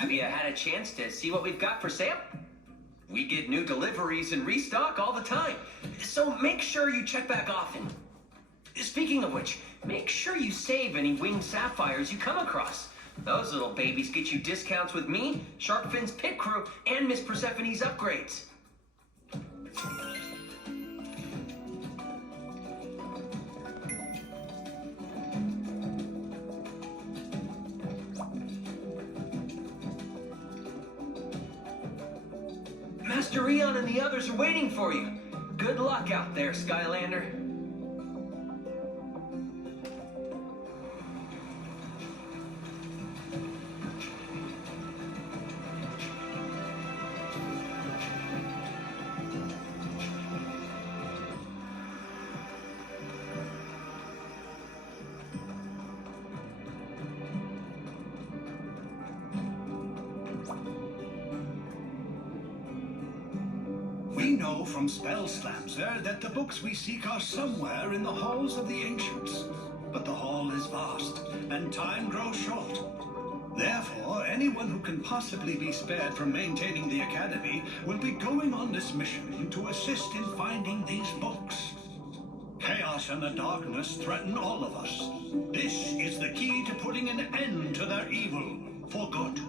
Have you had a chance to see what we've got for sale? We get new deliveries and restock all the time, so make sure you check back often. Speaking of which, make sure you save any winged sapphires you come across. Those little babies get you discounts with me, Sharkfin's pit crew, and Miss Persephone's upgrades. Master Eon and the others are waiting for you. Good luck out there, Skylander. We know from spell slams that the books we seek are somewhere in the halls of the ancients. But the hall is vast, and time grows short. Therefore, anyone who can possibly be spared from maintaining the academy will be going on this mission to assist in finding these books. Chaos and the darkness threaten all of us. This is the key to putting an end to their evil for good.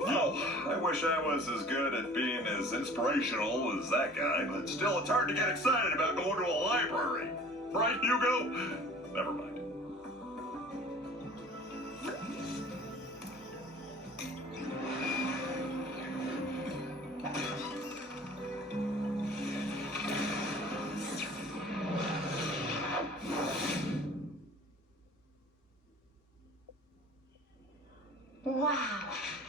Oh, I wish I was as good at being as inspirational as that guy, but still it's hard to get excited about going to a library. Right, Hugo? Never mind. Wow,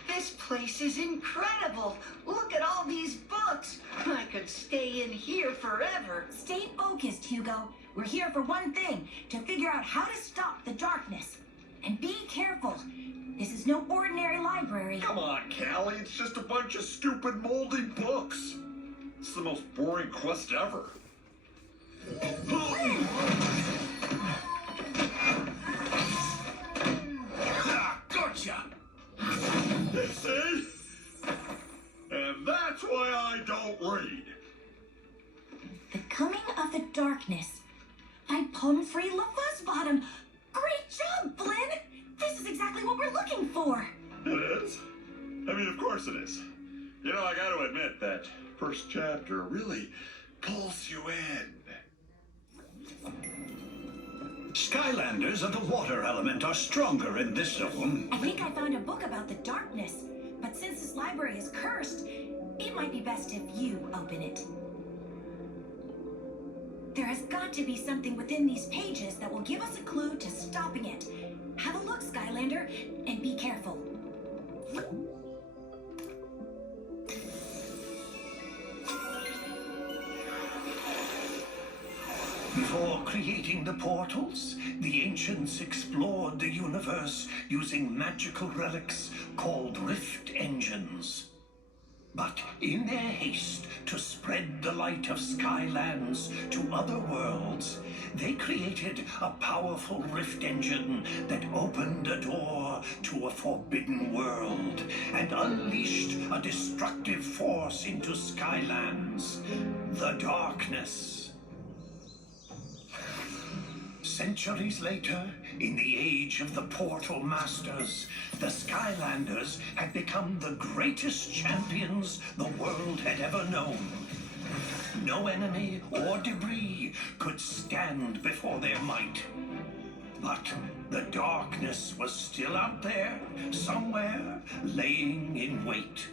this place is incredible. Look at all these books. I could stay in here forever. Stay focused, Hugo. We're here for one thing, to figure out how to stop the darkness. And be careful. This is no ordinary library. Come on, Callie, it's just a bunch of stupid moldy books. It's the most boring quest ever. Gotcha! See? And that's why I don't read. The Coming of the Darkness by Pomfrey LaFuzzbottom. Great job, Flynn! This is exactly what we're looking for. It is? I mean, of course it is. You know, I gotta admit that first chapter really pulls you in. Skylanders of the water element are stronger in this zone. I think I found a book about the darkness, but since this library is cursed, it might be best if you open it. There has got to be something within these pages that will give us a clue to stopping it. Have a look, Skylander, and be careful. Before creating the portals, the ancients explored the universe using magical relics called rift engines. But in their haste to spread the light of Skylands to other worlds, they created a powerful rift engine that opened a door to a forbidden world and unleashed a destructive force into Skylands, the darkness. Centuries later, in the age of the Portal Masters, the Skylanders had become the greatest champions the world had ever known. No enemy or debris could stand before their might. But the darkness was still out there, somewhere, laying in wait.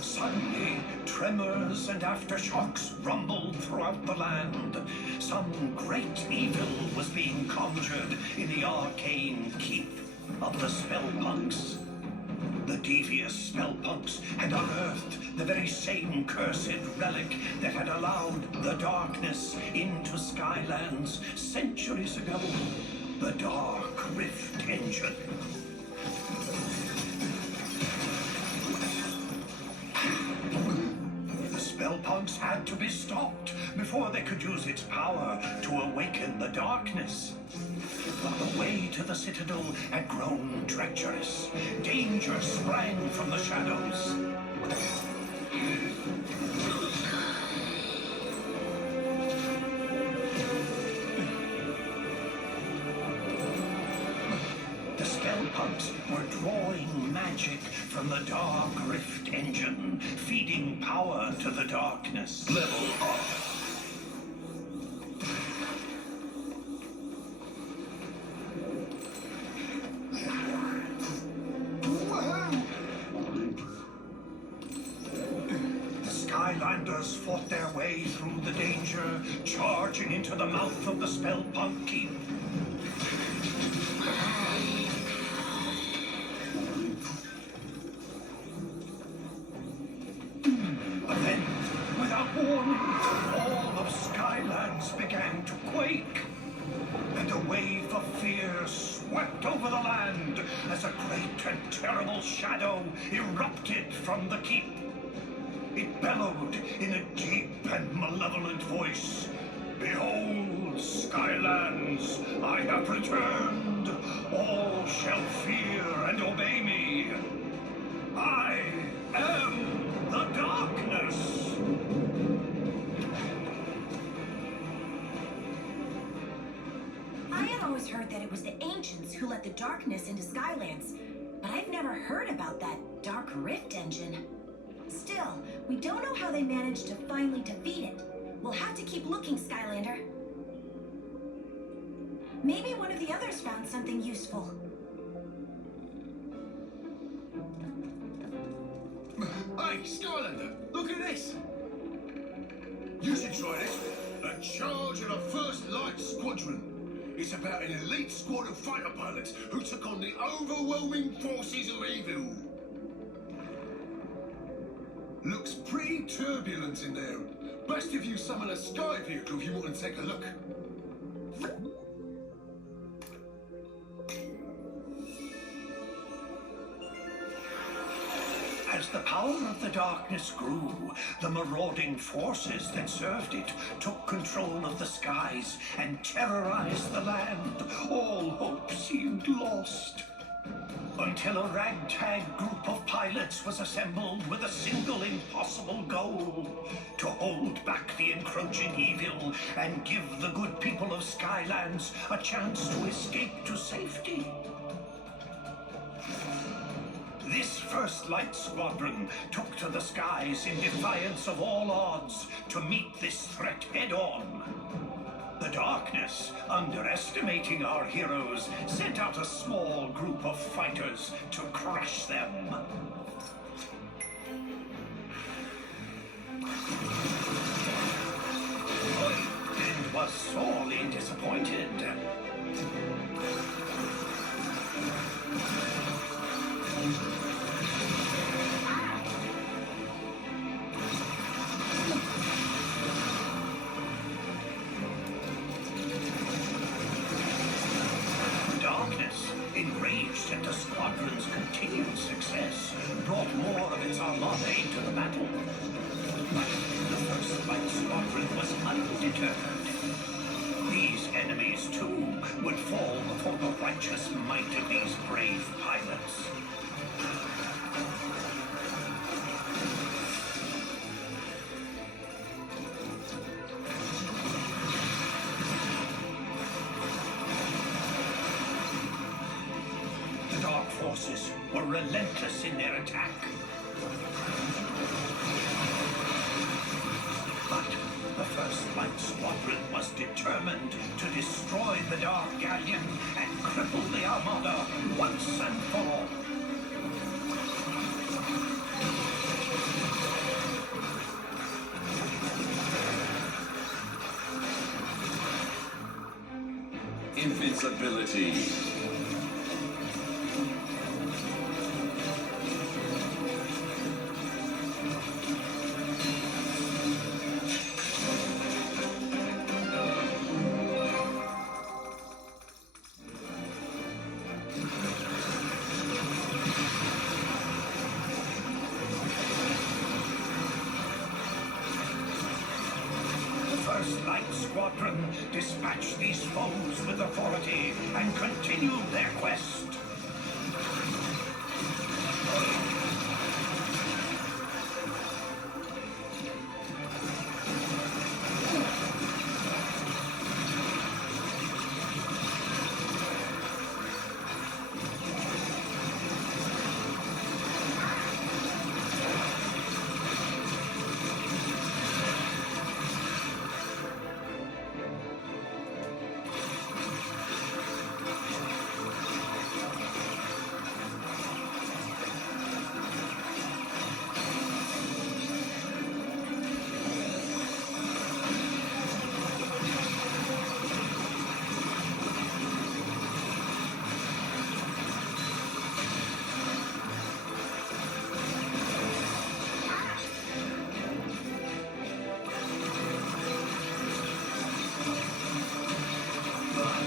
Suddenly, tremors and aftershocks rumbled throughout the land. Some great evil was being conjured in the arcane keep of the Spellpunks. The devious Spellpunks had unearthed the very same cursed relic that had allowed the darkness into Skylands centuries ago. The Dark Rift Engine. The Spellpunks had to be stopped before they could use its power to awaken the darkness. But the way to the citadel had grown treacherous. Danger sprang from the shadows. The Spellpunks were drawing magic from the Dark Rift engine, feeding power to the darkness. Level up. The Skylanders fought their way through the danger, charging into the mouth of the Spellpunk Keep. But then, without warning, all of Skylands began to quake. And a wave of fear swept over the land as a great and terrible shadow erupted from the keep. It bellowed in a deep and malevolent voice. Behold, Skylands, I have returned. All shall fear and obey me. I am the darkness. I had always heard that it was the ancients who let the darkness into Skylands, but I've never heard about that Dark Rift engine. Still, we don't know how they managed to finally defeat it. We'll have to keep looking, Skylander. Maybe one of the others found something useful. Hey, Skylander, look at this! You should try this. A charge of the First Light Squadron. It's about an elite squad of fighter pilots who took on the overwhelming forces of evil. Looks pretty turbulent in there. Best if you summon a sky vehicle if you want to take a look. As the power of the darkness grew, the marauding forces that served it took control of the skies and terrorized the land. All hope seemed lost. Until a ragtag group of pilots was assembled with a single impossible goal: to hold back the encroaching evil and give the good people of Skylands a chance to escape to safety. This First Light Squadron took to the skies in defiance of all odds to meet this threat head-on. The darkness, underestimating our heroes, sent out a small group of fighters to crush them. And was sorely disappointed. Enraged at the squadron's continued success, brought more of its armada into the battle. But the First Light Squadron was undeterred. These enemies, too, would fall before the righteous might of these brave pilots. Forces were relentless in their attack. But the First Light Squadron was determined to destroy the Dark Galleon and cripple the Armada once and for all. Invincibility. light squadron dispatched these foes with authority and continued their quest.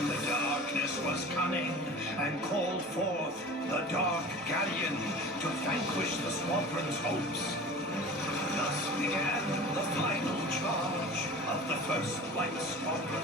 The darkness was cunning and called forth the Dark Galleon to vanquish the squadron's hopes. Thus began the final charge of the first Light Squadron.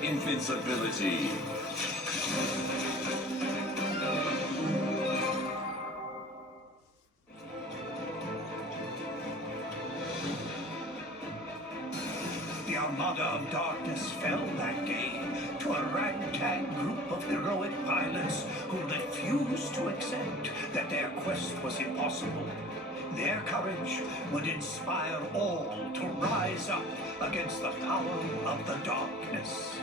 Invincibility. The Armada of Darkness fell that day to a ragtag group of heroic pilots who refused to accept that their quest was impossible. Their courage would inspire all to rise up against the power of the darkness.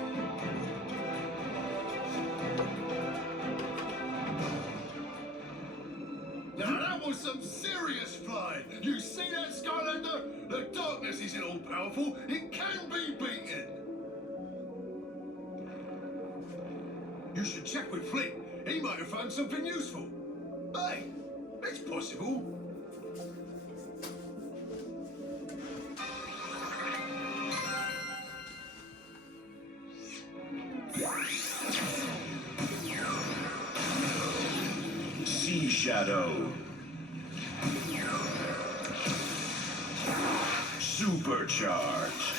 Now that was some serious flying. You see that, Skylander? The darkness isn't all powerful. It can be beaten. You should check with Flint. He might have found something useful. Hey, it's possible. Sea Shadow. Supercharged.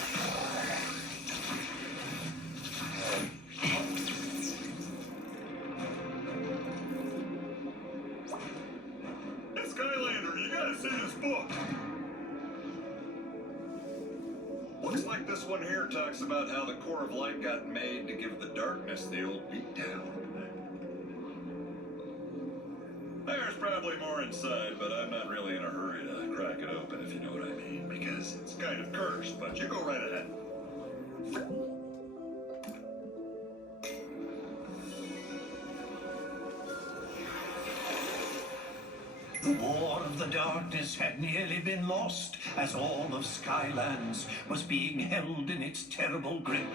Hey, Skylander, you gotta see this book. Looks like this one here talks about how the core of light got made to give the darkness the old beatdown. There's probably more inside, but I'm not really in a hurry to crack it open, if you know what I mean, because it's kind of cursed, but you go right ahead. The War of the Darkness had nearly been lost as all of Skylands was being held in its terrible grip.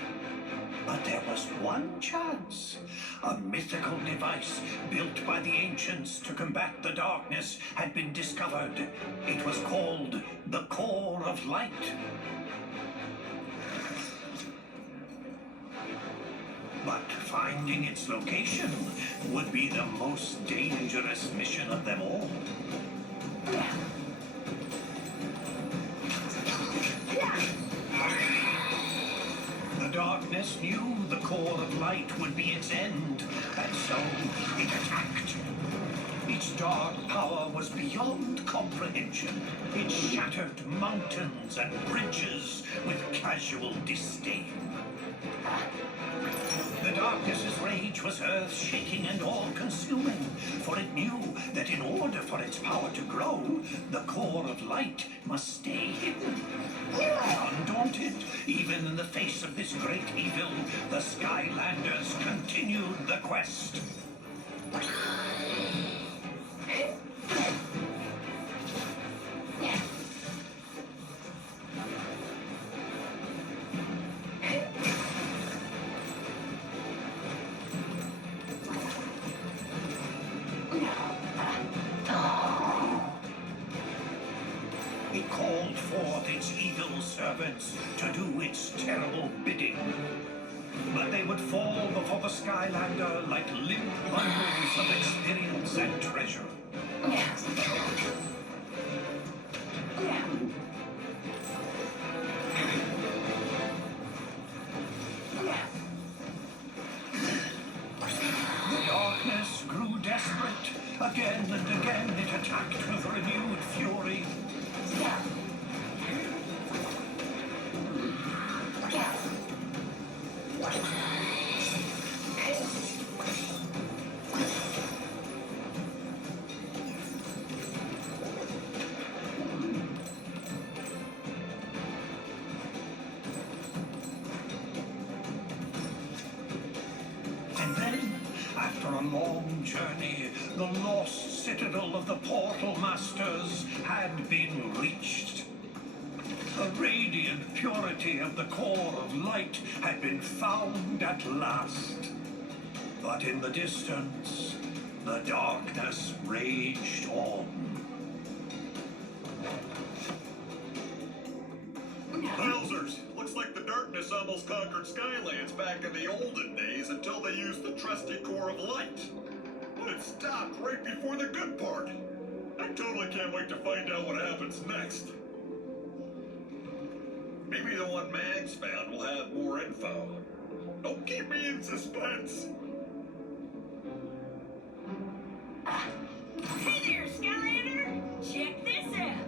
But there was one chance. A mythical device built by the ancients to combat the darkness had been discovered. It was called the Core of Light. But finding its location would be the most dangerous mission of them all. The darkness knew the core of light would be its end, and so it attacked. Its dark power was beyond comprehension. It shattered mountains and bridges with casual disdain. The darkness's rage was earth-shaking and all-consuming, for it knew that in order for its power to grow, the core of light must stay hidden. Undaunted, even in the face of this great evil, the Skylanders continued the quest. servants to do its terrible bidding. But they would fall before the Skylander like limp bundles of experience and treasure. The darkness grew desperate. Again and again it attacked with renewed fury. And then, after a long journey, the lost citadel of the Portal Masters had been reached. The radiant purity of the core of light had been found at last. But in the distance, the darkness raged on. Wowzers! Looks like the darkness almost conquered Skylands back in the olden days until they used the trusty core of light. But it stopped right before the good part. I totally can't wait to find out what happens next. Maybe the one Mags found will have more info. Don't keep me in suspense. Hey there, Skylander! Check this out!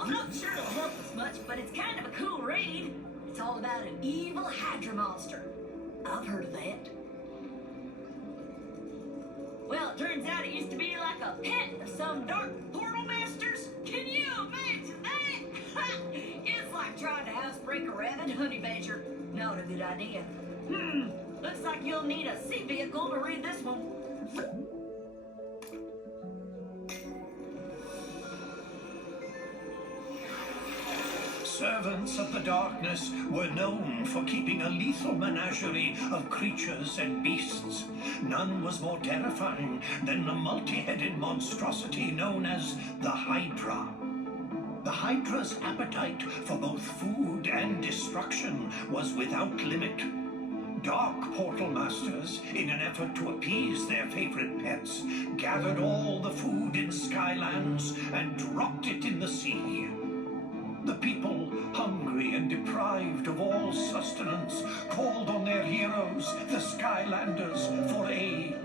I'm not sure it'll help us much, but it's kind of a cool read. It's all about an evil Hydra monster. I've heard of that. Well, it turns out it used to be like a pet of some dark portal masters. Can you imagine that? It's like trying to housebreak a rabid honey badger. Not a good idea. Looks like you'll need a sea vehicle to read this one. Servants of the darkness were known for keeping a lethal menagerie of creatures and beasts. None was more terrifying than the multi-headed monstrosity known as the Hydra. The Hydra's appetite for both food and destruction was without limit. Dark Portal Masters, in an effort to appease their favorite pets, gathered all the food in Skylands and dropped it in the sea. The people, hungry and deprived of all sustenance, called on their heroes, the Skylanders, for aid.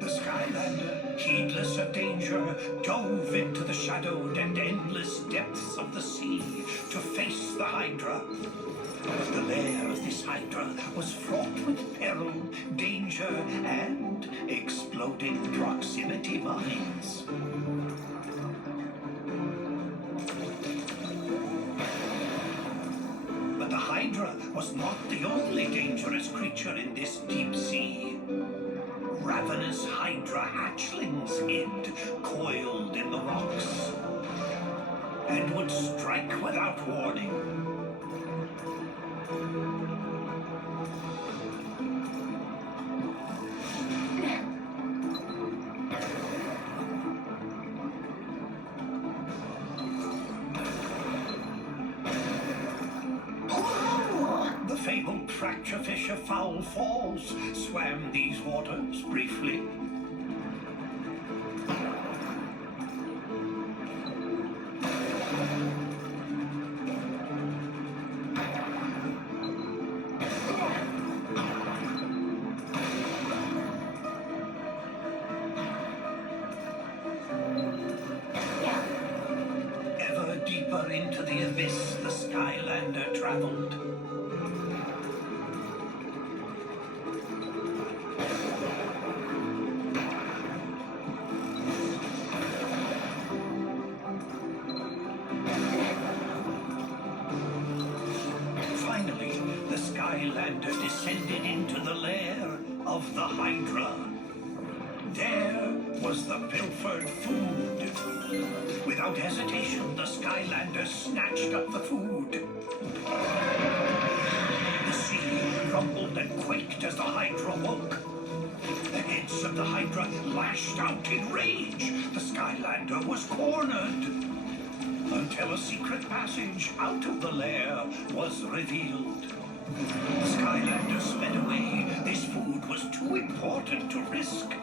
The Skylander, heedless of danger, dove into the shadowed and endless depths of the sea to face the Hydra. The lair of this Hydra was fraught with peril, danger, and exploding proximity mines. But the Hydra was not the only dangerous creature in this deep sea. Ravenous Hydra hatchlings hid, coiled in the rocks, and would strike without warning. The fabled fracture fish of Foul Falls swam these waters briefly. Ever deeper into the abyss the Skylander traveled. Finally, the Skylander descended into the lair of the Hydra. There was the pilfered food. Without hesitation, the Skylander snatched up the food. The sea rumbled and quaked as the Hydra woke. The head of the Hydra lashed out in rage. The Skylander was cornered. Until a secret passage out of the lair was revealed. The Skylander sped away. This food was too important to risk.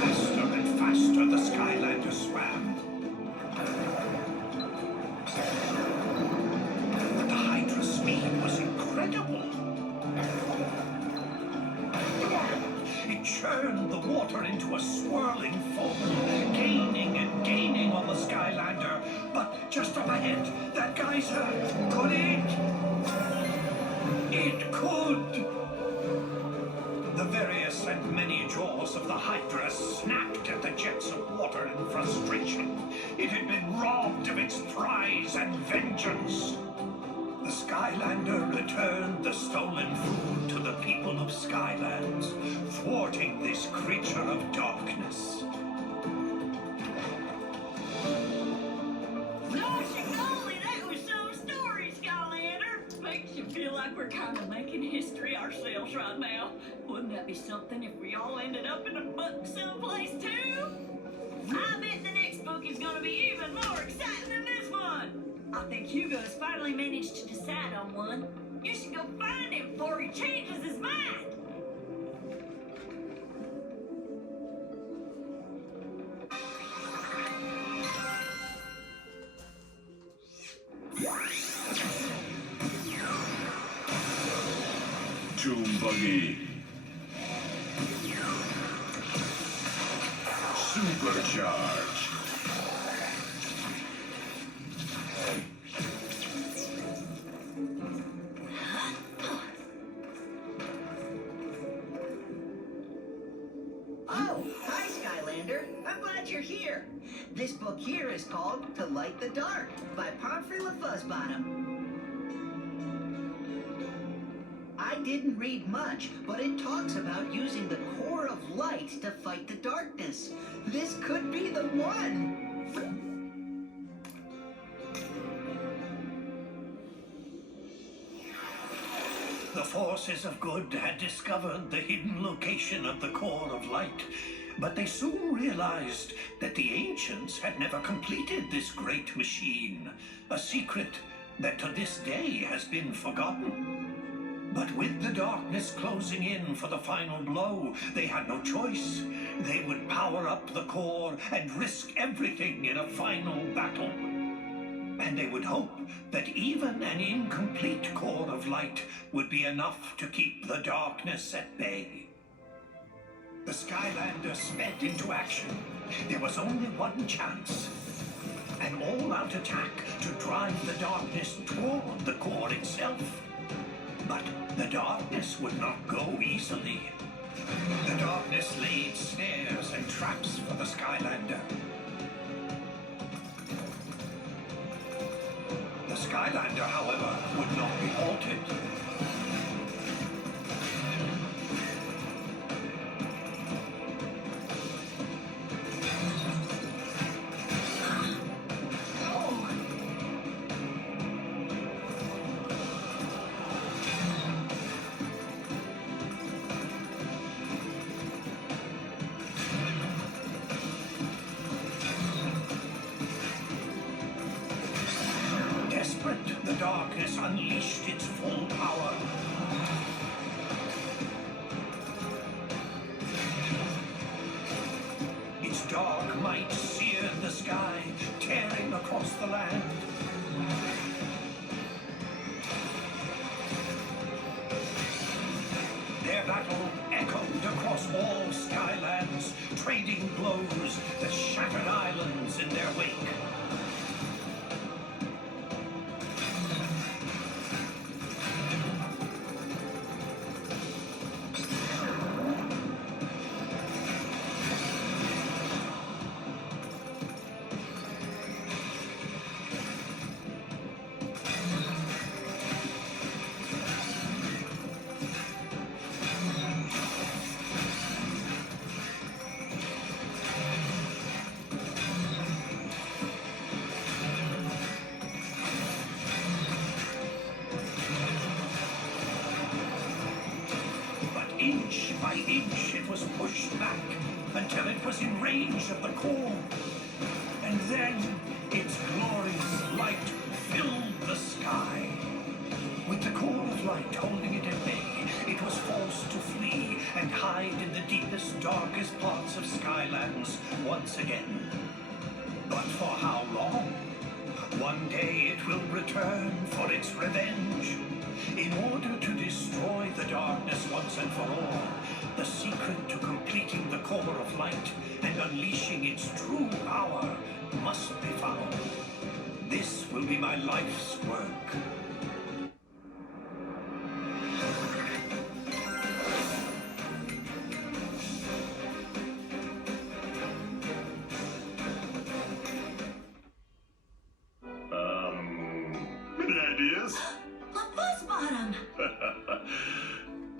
Faster and faster the Skylander swam. But the Hydra's speed was incredible. It churned the water into a swirling foam, gaining and gaining on the Skylander. But just up ahead, that geyser, could it? It could! The various and many jaws of the Hydra snapped at the jets of water in frustration. It had been robbed of its prize and vengeance. The Skylander returned the stolen food to the people of Skylands, thwarting this creature of darkness. Gosh golly, that was some story, Skylander. Makes you feel like we're kind of making history ourselves right now. Wouldn't that be something if we all ended up in a book someplace too? I bet the next book is gonna be even more exciting than this one. I think Hugo's finally managed to decide on one. You should go find him before he changes his mind. Tomb Buggy. Supercharged. Oh, hi, Skylander. I'm glad you're here. This book here is called To Light the Dark by Pomfrey LaFuzzbottom. I didn't read much, but it talks about using the core of light to fight the darkness. This could be the one. The forces of good had discovered the hidden location of the core of light, but they soon realized that the ancients had never completed this great machine, a secret that to this day has been forgotten. But with the darkness closing in for the final blow, they had no choice. They would power up the core and risk everything in a final battle. And they would hope that even an incomplete core of light would be enough to keep the darkness at bay. The Skylander sped into action. There was only one chance. An all-out attack to drive the darkness toward the core itself. But the darkness would not go easily. The darkness laid snares and traps for the Skylander. The Skylander, however, would not be halted. The darkness unleashed its full power. Its dark might seared the sky, tearing across the land. Their battle echoed across all Skylands, trading blows that shattered islands in their wake. until it was in range of the core. And then its glorious light filled the sky. With the core of light holding it at bay, it was forced to flee and hide in the deepest, darkest parts of Skylands once again. But for how long? One day it will return for its revenge. In order to destroy the darkness once and for all, the secret to completing the core of light and unleashing its true power must be found. This will be my life's work. Any ideas? A fuzzbottom!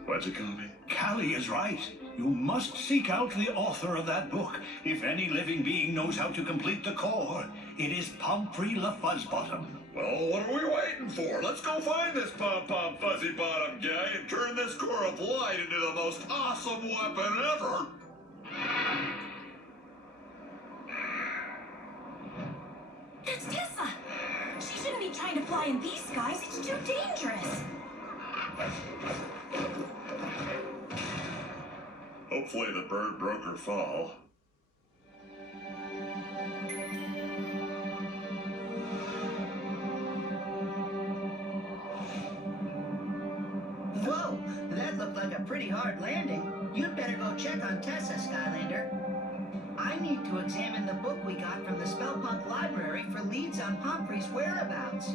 What'd you call me? Callie is right. You must seek out the author of that book. If any living being knows how to complete the core, it is Pomfrey LaFuzzbottom. Well, what are we waiting for? Let's go find this pom-pom fuzzy bottom guy and turn this core of light into the most awesome weapon ever. That's Tessa! She shouldn't be trying to fly in these skies. It's too dangerous. Hopefully the bird broke her fall. Whoa, that looked like a pretty hard landing. You'd better go check on Tessa, Skylander. I need to examine the book we got from the Spellpunk library for leads on Pomfrey's whereabouts.